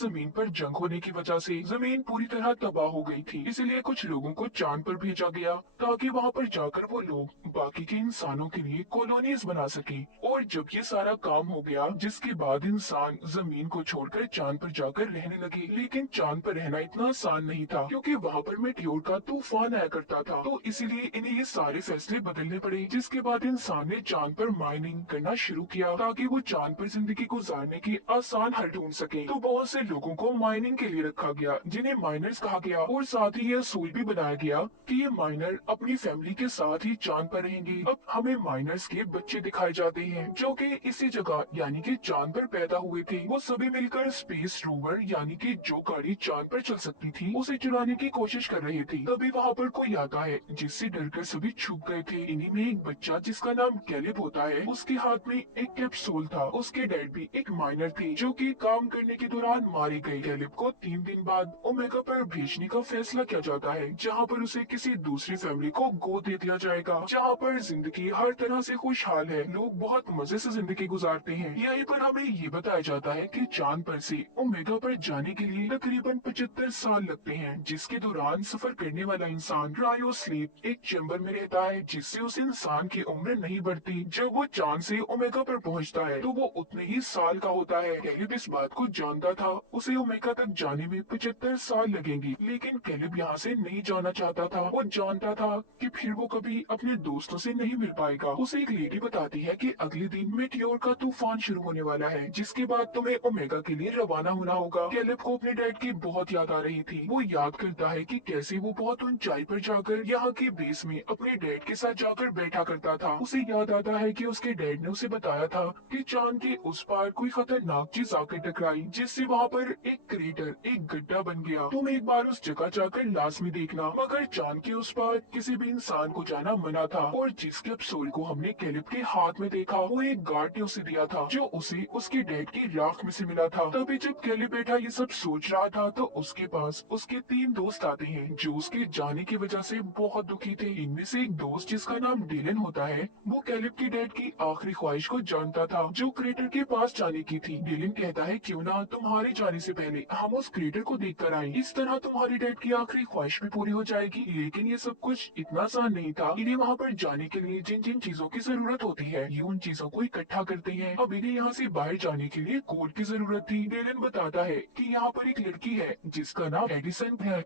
जमीन पर जंग होने की वजह से जमीन पूरी तरह तबाह हो गई थी। इसलिए कुछ लोगों को चांद पर भेजा गया ताकि वहाँ पर जाकर वो लोग बाकी के इंसानों के लिए कॉलोनीज बना सके। और जब ये सारा काम हो गया, जिसके बाद इंसान जमीन को छोड़कर चांद पर जाकर रहने लगे। लेकिन चांद पर रहना इतना आसान नहीं था, क्योंकि वहाँ पर मेटियोर का तूफान आया करता था। तो इसीलिए इन्हें ये सारे फैसले बदलने पड़े। जिसके बाद इंसान ने चांद पर माइनिंग करना शुरू किया ताकि वो चांद पर जिंदगी गुजारने की आसान हल ढूंढ सके। तो बहुत से लोगों को माइनिंग के लिए रखा गया, जिन्हें माइनर्स कहा गया। और साथ ही ये असूल भी बनाया गया कि ये माइनर अपनी फैमिली के साथ ही चांद पर रहेंगे। अब हमें माइनर्स के बच्चे दिखाए जाते हैं जो कि इसी जगह यानी कि चांद पर पैदा हुए थे। वो सभी मिलकर स्पेस रोवर यानी कि जो गाड़ी चांद पर चल सकती थी उसे चुराने की कोशिश कर रहे थे। तभी वहाँ पर कोई आता है जिससे डरकर सभी छुप गए थे। इन्हीं में एक बच्चा जिसका नाम कैलिब होता है, उसके हाथ में एक कैप्सूल था। उसके डैड भी एक माइनर थे जो कि काम करने के दौरान मारे गए। कैलिब को 3 दिन बाद ओमेगा पर भेजने का फैसला किया जाता है, जहाँ पर उसे किसी दूसरी फैमिली को गोद दे दिया जाएगा, जहाँ पर जिंदगी हर तरह से खुशहाल है। लोग बहुत मजे से जिंदगी गुजारते हैं। यहीं पर हमें ये बताया जाता है कि चांद पर से ओमेगा पर जाने के लिए तकरीबन 75 साल लगते हैं, जिसके दौरान सफर करने वाला इंसान क्रायो स्लीप एक चैम्बर में रहता है, जिससे उस इंसान की उम्र नहीं बढ़ती। जब वो चांद से ओमेगा पर पहुंचता है तो वो उतने ही साल का होता है। कैलिब इस बात को जानता था, उसे ओमेगा तक जाने में 75 साल लगेंगे। लेकिन कैलिब यहाँ से नहीं जाना चाहता था। वो जानता था कि फिर वो कभी अपने दोस्तों से नहीं मिल पाएगा। उसे एक लेडी बताती है कि अगले दिन मेटियोर का तूफान शुरू होने वाला है, जिसके बाद तुम्हें ओमेगा के लिए रवाना होना होगा। कैलिब को अपने डैड की बहुत याद आ रही थी। वो याद करता है कि कैसे वो बहुत ऊंचाई पर जाकर यहाँ के बेस में अपने डैड के साथ जाकर बैठा करता था। उसे याद आता है कि उसके डैड ने उसे बताया था कि चांद के उस पार कोई खतरनाक चीज आकर टकराई, जिससे वहाँ पर एक क्रेटर, एक गड्ढा बन गया। तुम एक बार उस जगह जाकर लाजमी देखना। मगर चांद के उस पार किसी भी इंसान को जाना मना था। और जिस कैप्सूल को हमने कैलिब के हाथ में देखा, वो एक गार्ड ने उसे दिया था, जो उसे उसके डैड की राख में से मिला था। तभी जब कैलिब बेटा ये सब सोच रहा था तो उसके पास उसके 3 दोस्त आते हैं, जो उसके जाने की वजह से बहुत दुखी थे। इनमें से एक दोस्त जिसका नाम डिलन होता है, वो कैलिब के डैड की आखिरी ख्वाहिश को जानता था, जो क्रेटर के पास जाने की थी। डिलन कहता है क्यों ना तुम्हारे जाने से पहले हम उस क्रेटर को देख कर आए, इस तरह तुम्हारे डैड की आखिरी ख्वाहिश भी पूरी हो जाएगी। लेकिन ये सब कुछ इतना आसान नहीं था। इन्हें वहाँ पर जाने के लिए जिन जिन चीजों की जरूरत होती है, ये उन चीजों को इकट्ठा करते हैं। अब इन्हें यहाँ से बाहर जाने के लिए कोड की जरूरत थी। डेलन बताता है कि यहाँ पर एक लड़की है जिसका नाम एडिसन है।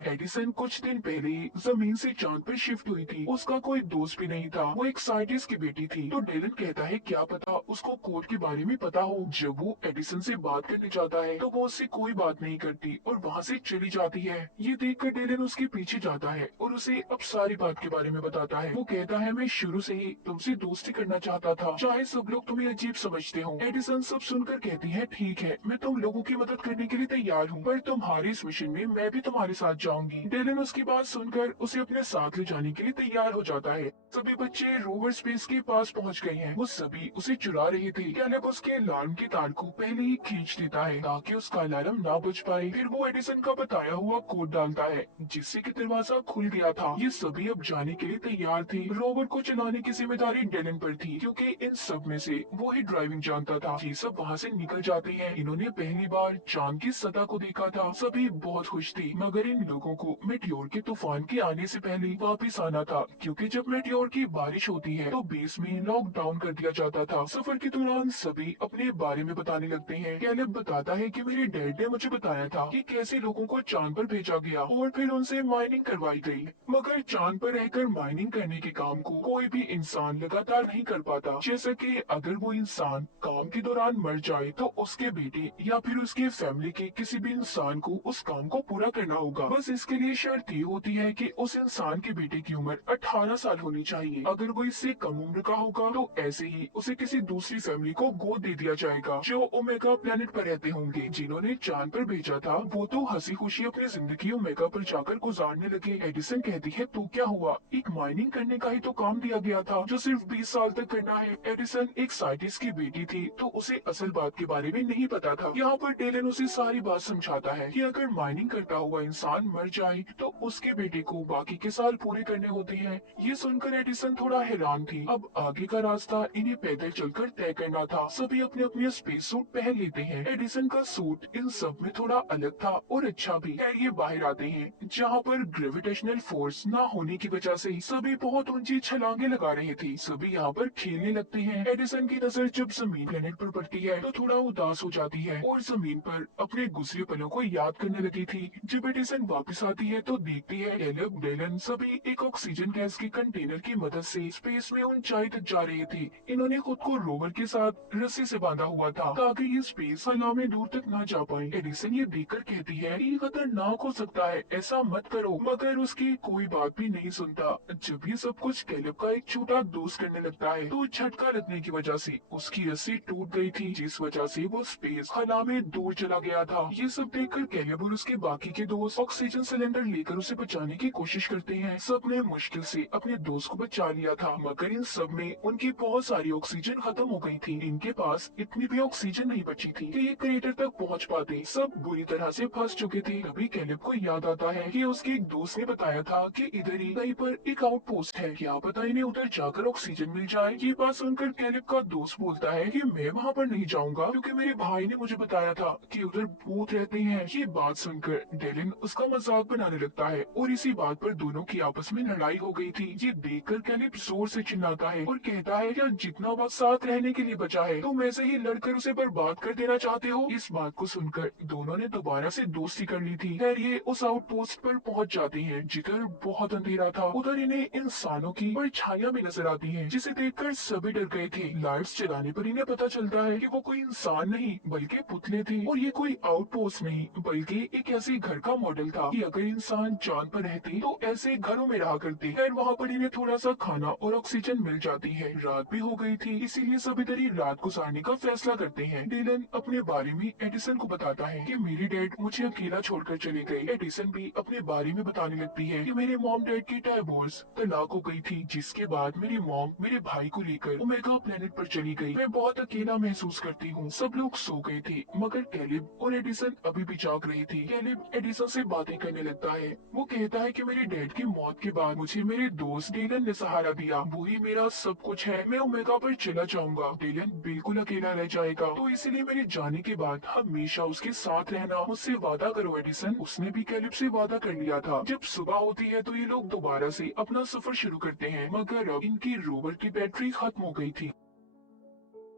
एडिसन कुछ दिन पहले जमीन से चांद पर शिफ्ट हुई थी। उसका कोई दोस्त भी नहीं था, वो एक साइंटिस्ट की बेटी थी। तो डेलन कहता है क्या पता उसको कोड के बारे में पता हो। जब वो एडिसन से बात करने जाता है तो वो उससे कोई बात नहीं करती और वहाँ से चली जाती है। ये देखकर डेलन उसके पीछे जाता है और उसे अब सारी बात के बारे में बताता है। वो कहता है मैं शुरू से ही तुमसे दोस्ती करना चाहता था, चाहे सब लोग तुम्हें अजीब समझते हो। एडिसन सब सुनकर कहती है ठीक है, मैं तुम लोगों की मदद करने के लिए तैयार हूँ, पर तुम्हारे इस मिशन में मैं भी तुम्हारे साथ जाऊंगी। डेलन उसकी बात सुनकर उसे अपने साथ ले जाने के लिए तैयार हो जाता है। सभी बच्चे रोवर स्पेस के पास पहुंच गए हैं। वो सभी उसे चुरा रहे थे। कैलेब उसके अलार्म के तार को पहले ही खींच देता है ताकि उसका अलार्म ना बज पाए। फिर वो एडिसन का बताया हुआ कोड डालता है, जिससे कि दरवाजा खुल गया था। ये सभी अब जाने के लिए तैयार थे। रोवर को चलाने की जिम्मेदारी डेलन पर थी, क्योंकि इन सब में से वो ही ड्राइविंग जानता था। ये सब वहाँ से निकल जाते हैं। इन्होंने पहली बार चांद की सतह को देखा था। सभी बहुत खुश थे, मगर इन लोगों को मेटियोर के तूफान के आने से पहले वापस आना था, क्योंकि जब मेटियोर की बारिश होती है तो बेस में लॉकडाउन कर दिया जाता था। सफर के दौरान सभी अपने बारे में बताने लगते हैं। कैलेब बताता है कि मेरे डैड ने मुझे बताया था कि कैसे लोगों को चांद पर भेजा गया और फिर उनसे माइनिंग करवाई गई। मगर चांद पर रहकर माइनिंग करने के काम को कोई भी इंसान लगातार नहीं कर पाता। जैसे कि अगर वो इंसान काम के दौरान मर जाए तो उसके बेटे या फिर उसके फैमिली के किसी भी इंसान को उस काम को पूरा करना होगा। बस इसके लिए शर्त ये होती है कि उस इंसान के बेटे की उम्र 18 साल होनी चाहिए। अगर वो इससे कम उम्र का होगा तो ऐसे ही उसे किसी दूसरी फैमिली को गोद दे दिया जाएगा, जो ओमेगा प्लेनेट पर रहते होंगे। जिन्होंने चांद पर भेजा था वो तो हंसी खुशी अपनी जिंदगी ओमेगा पर जाकर गुजारने लगे। एडिसन कहती है तो क्या हुआ, एक माइनिंग करने का ही तो काम दिया गया था जो सिर्फ 20 साल तक करना है। एडिसन एक साइंटिस्ट की बेटी थी तो उसे असल बात के बारे में नहीं पता था। यहाँ पर डेलन उसे सारी बात समझाता है कि अगर माइनिंग करता हुआ इंसान मर जाए तो उसके बेटे को बाकी के साल पूरे करने होते हैं। ये सुनकर एडिसन थोड़ा हैरान थी। अब आगे का रास्ता इन्हें पैदल चलकर तय करना था। सभी अपने अपने स्पेस सूट पहन लेते हैं। एडिसन का सूट इन सब में थोड़ा अलग था और अच्छा भी। खैर ये बाहर आते हैं जहाँ पर ग्रेविटेशनल फोर्स ना होने की वजह से सभी बहुत ऊंची छलांगे लगा रहे थे। सभी यहाँ पर खेलने लगते हैं। एडिसन की नजर जब जमीन प्लेनेट पर पड़ती है तो थोड़ा उदास हो जाती है और जमीन पर अपने गुजरे पलों को याद करने लगी थी। जब एडिसन वापस आती है तो देखती है कैलेब, डेलन सभी एक ऑक्सीजन गैस के कंटेनर की मदद से स्पेस में ऊंचाई तक जा रहे थे। इन्होंने खुद को रोवर के साथ रस्सी से बांधा हुआ था ताकि ये स्पेस हवा में दूर तक न जा पाए। एडिसन ये देखकर कहती है ये खतरनाक हो सकता है, ऐसा मत करो, मगर उसकी कोई बात भी नहीं सुनता। जब ये सब कुछ कैलेब का एक छोटा दोस्त करने लगता है तो झटका लगने की वजह से उसकी रस्सी टूट गई थी, जिस वजह से वो स्पेस हवा में दूर चला गया था। ये सब देखकर कैलेब और उसके बाकी के दोस्त ऑक्सीजन सिलेंडर लेकर उसे बचाने की कोशिश करते हैं। सबने मुश्किल से अपने दोस्त को बचा लिया था, मगर इन सब में उनकी बहुत सारी ऑक्सीजन खत्म हो गई थी। इनके पास इतनी भी ऑक्सीजन नहीं बची थी कि ये क्रेटर तक पहुंच पाते। सब बुरी तरह से फंस चुके थे। तभी कैलेब को याद आता है कि उसके एक दोस्त ने बताया था कि इधर ही कहीं पर एक आउटपोस्ट है, क्या पता इन्हें उधर जाकर ऑक्सीजन मिल जाए। ये बात सुनकर कैलेब का दोस्त बोलता है कि मैं वहाँ पर नहीं जाऊंगा क्योंकि मेरे भाई ने मुझे बताया था कि उधर भूत रहते हैं। ये बात सुनकर डेलिन उसका मजाक बनाने लगता है और इसी बात पर दोनों की आपस में लड़ाई हो गई थी। ये देखकर कैलेब जोर से चिल्लाता है और कहता है क्या जितना वक्त साथ रहने के लिए बचा है तुम ऐसे ही लड़कर उसे बर्बाद कर देना चाहते हो। इस बात को सुनकर दोनों ने दोबारा से दोस्ती कर ली थी। खैर ये उस आउटपोस्ट पर पहुंच जाती हैं जिधर बहुत अंधेरा था। उधर इन्हें इंसानों की परछाइयां भी नजर आती हैं, जिसे देखकर सभी डर गए थे। लाइट्स जलाने पर इन्हें पता चलता है कि वो कोई इंसान नहीं बल्कि पुतले थे और ये कोई आउटपोस्ट नहीं बल्कि एक ऐसे घर का मॉडल था कि अगर इंसान चांद पर रहते तो ऐसे घरों में रहा करते। खैर वहाँ पर इन्हें थोड़ा सा खाना और ऑक्सीजन मिल जाती है। रात भी हो गई थी, इसीलिए सभी इधर ही रात गुजारने का फैसला करते हैं। डिलन अपने बारे में एडिसन को बताता है कि मेरी डैड मुझे अकेला छोड़कर चले गए। एडिसन भी अपने बारे में बताने लगती है कि मेरे मॉम डैड की डाइवोर्स तलाक हो गई थी, जिसके बाद मेरी मॉम मेरे भाई को लेकर ओमेगा प्लेनेट पर चली गई। मैं बहुत अकेला महसूस करती हूँ। सब लोग सो गए थे मगर कैलिब और एडिसन अभी भी जाग रही थी। कैलिब एडिसन से बातें करने लगता है। वो कहता है कि मेरे डैड की मौत के बाद मुझे मेरे दोस्त डेलन ने सहारा दिया, वही मेरा सब कुछ है। मैं ओमेगा पर चला जाऊंगा, डेलन बिल्कुल अकेला रह जाएगा, तो इसलिए मेरे जाने के बाद हमेशा उसके साथ रहना। मुझसे वादा करो एडिसन। उसने भी कैलिब से वादा कर लिया था। जब सुबह होती है तो ये लोग दोबारा से अपना सफर शुरू करते हैं, मगर अब इनकी रोवर की बैटरी खत्म हो गई थी।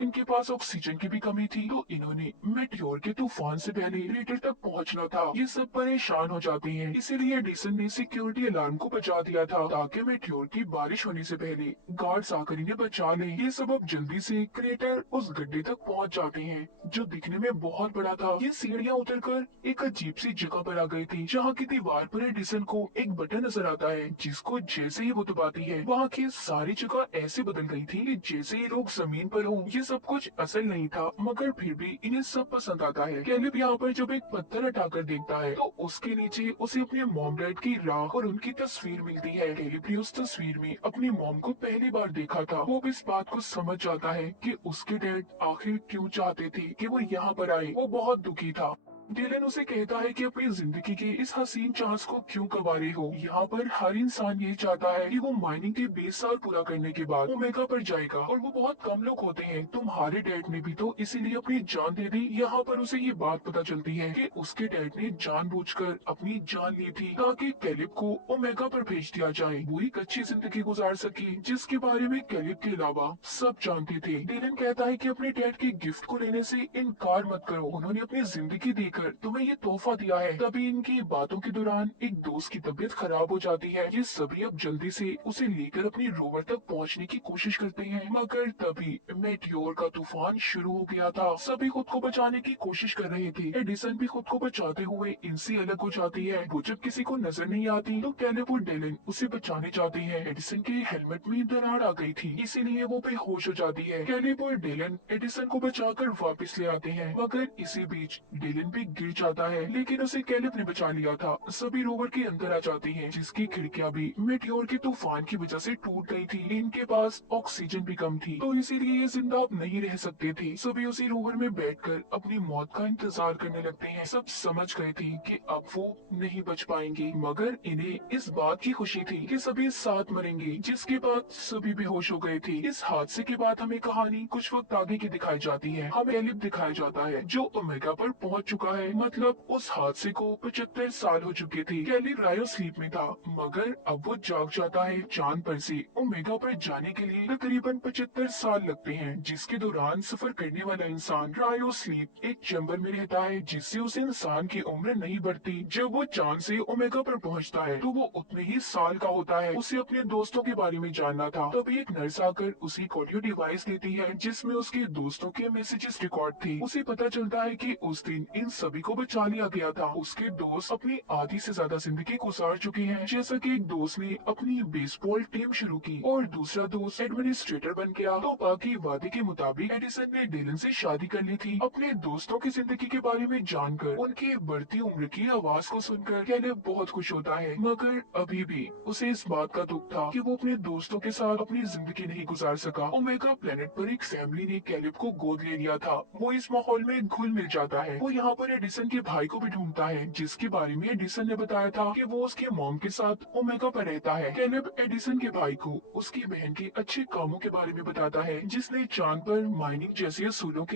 इनके पास ऑक्सीजन की भी कमी थी, तो इन्होंने मेटियोर के तूफान से पहले क्रेटर तक पहुंचना था। ये सब परेशान हो जाते हैं, इसीलिए एडिसन ने सिक्योरिटी अलार्म को बचा दिया था ताकि मेटियोर की बारिश होने से पहले गार्ड्स आकर इन्हें बचा ले। ये सब अब जल्दी से क्रेटर उस गड्ढे तक पहुंच जाते हैं जो दिखने में बहुत बड़ा था। ये सीढ़ियां उतरकर एक अजीब सी जगह पर आ गई थी, जहाँ की दीवार पर एडिसन को एक बटन नजर आता है, जिसको जैसे ही वो दबाती है वहाँ की सारी जगह ऐसे बदल गई थी कि जैसे ही लोग जमीन पर हों। ये सब कुछ असल नहीं था, मगर फिर भी इन्हें सब पसंद आता है। कैलिब यहाँ पर जब एक पत्थर हटाकर देखता है तो उसके नीचे उसे अपने मॉम डैड की राख और उनकी तस्वीर मिलती है। कैलिब ने उस तस्वीर में अपनी मॉम को पहली बार देखा था। वो भी इस बात को समझ जाता है कि उसके डैड आखिर क्यों चाहते थे कि वो यहाँ पर आए। वो बहुत दुखी था। डिलन उसे कहता है कि अपनी जिंदगी के इस हसीन चांस को क्यों गंवा रहे हो। यहाँ पर हर इंसान यही चाहता है कि वो माइनिंग के 20 साल पूरा करने के बाद ओमेगा पर जाएगा, और वो बहुत कम लोग होते हैं। तुम्हारे डैड ने भी तो इसीलिए अपनी जान दे दी। यहाँ पर उसे ये बात पता चलती है कि उसके डैड ने जानबूझकर अपनी जान ली थी ताकि कैलिब को ओमेगा पर भेज दिया जाए, वो एक अच्छी जिंदगी गुजार सके, जिसके बारे में कैलिब के अलावा सब जानते थे। डिलन कहता है कि अपने डैड के गिफ्ट को लेने से इनकार मत करो, उन्होंने अपनी जिंदगी देकर तुम्हें ये तोहफा दिया है। तभी इनकी बातों के दौरान एक दोस्त की तबीयत खराब हो जाती है। ये सभी अब जल्दी से उसे लेकर अपनी रोवर तक पहुंचने की कोशिश करते हैं, मगर तभी मेटियोर का तूफान शुरू हो गया था। सभी खुद को बचाने की कोशिश कर रहे थे। एडिसन भी खुद को बचाते हुए इनसे अलग हो जाती है। वो जब किसी को नजर नहीं आती तो कैलिब और डेलन उसे बचाने जाते हैं। एडिसन के हेलमेट में दरार आ गई थी, इसीलिए वो बेहोश हो जाती है। कैलिब और डेलन एडिसन को बचाकर वापस ले आते हैं, मगर इसी बीच डेलन भी गिर जाता है, लेकिन उसे कैलिब ने बचा लिया था। सभी रोवर के अंदर आ जाते हैं, जिसकी खिड़कियां भी मेटियोर के तूफान की वजह से टूट गई थी। इनके पास ऑक्सीजन भी कम थी, तो इसीलिए ये जिंदा अब नहीं रह सकते थे। सभी उसी रोवर में बैठकर अपनी मौत का इंतजार करने लगते हैं। सब समझ गए थे कि अब वो नहीं बच पाएंगे, मगर इन्हें इस बात की खुशी थी कि सभी साथ मरेंगे। जिसके बाद सभी बेहोश हो गए थे। इस हादसे के बाद हमें कहानी कुछ वक्त आगे की दिखाई जाती है। हमें कैलिब दिखाया जाता है जो ओमेगा पर पहुंच चुका है। मतलब उस हादसे को 75 साल हो चुके थे। कैलिब रायो स्लीप में था, मगर अब वो जाग जाता है। चांद पर से ओमेगा पर जाने के लिए तकरीबन 75 साल लगते हैं, जिसके दौरान सफर करने वाला इंसान रायो स्लीप एक चैम्बर में रहता है, जिससे उस इंसान की उम्र नहीं बढ़ती। जब वो चांद से ओमेगा पर पहुंचता है तो वो उतने ही साल का होता है। उसे अपने दोस्तों के बारे में जानना था, तभी एक नर्स आकर उसे एक ऑडियो डिवाइस देती है, जिसमें उसके दोस्तों के मैसेजेस रिकॉर्ड थे। उसे पता चलता है कि उस दिन इन सभी को बचा लिया गया था। उसके दोस्त अपनी आधी से ज्यादा जिंदगी गुजार चुके हैं। जैसा कि एक दोस्त ने अपनी बेसबॉल टीम शुरू की और दूसरा दोस्त एडमिनिस्ट्रेटर बन गया, तो बाकी वादे के मुताबिक एडिसन ने डिलन से शादी कर ली थी। अपने दोस्तों की जिंदगी के बारे में जानकर, उनकी बढ़ती उम्र की आवाज को सुनकर कैलिब बहुत खुश होता है, मगर अभी भी उसे इस बात का दुख था कि वो अपने दोस्तों के साथ अपनी जिंदगी नहीं गुजार सका। ओमेगा प्लेनेट पर एक फैमिली ने कैलिब को गोद ले लिया था। वो इस माहौल में घुल मिल जाता है। वो यहाँ पर एडिसन के भाई को भी ढूंढता है, जिसके बारे में एडिसन ने बताया था कि वो उसके मॉम के साथ ओमेगा पर रहता है। कैलिब एडिसन के भाई को उसकी बहन के अच्छे कामों के बारे में बताता है, जिसने चांद पर माइनिंग जैसे असूलों के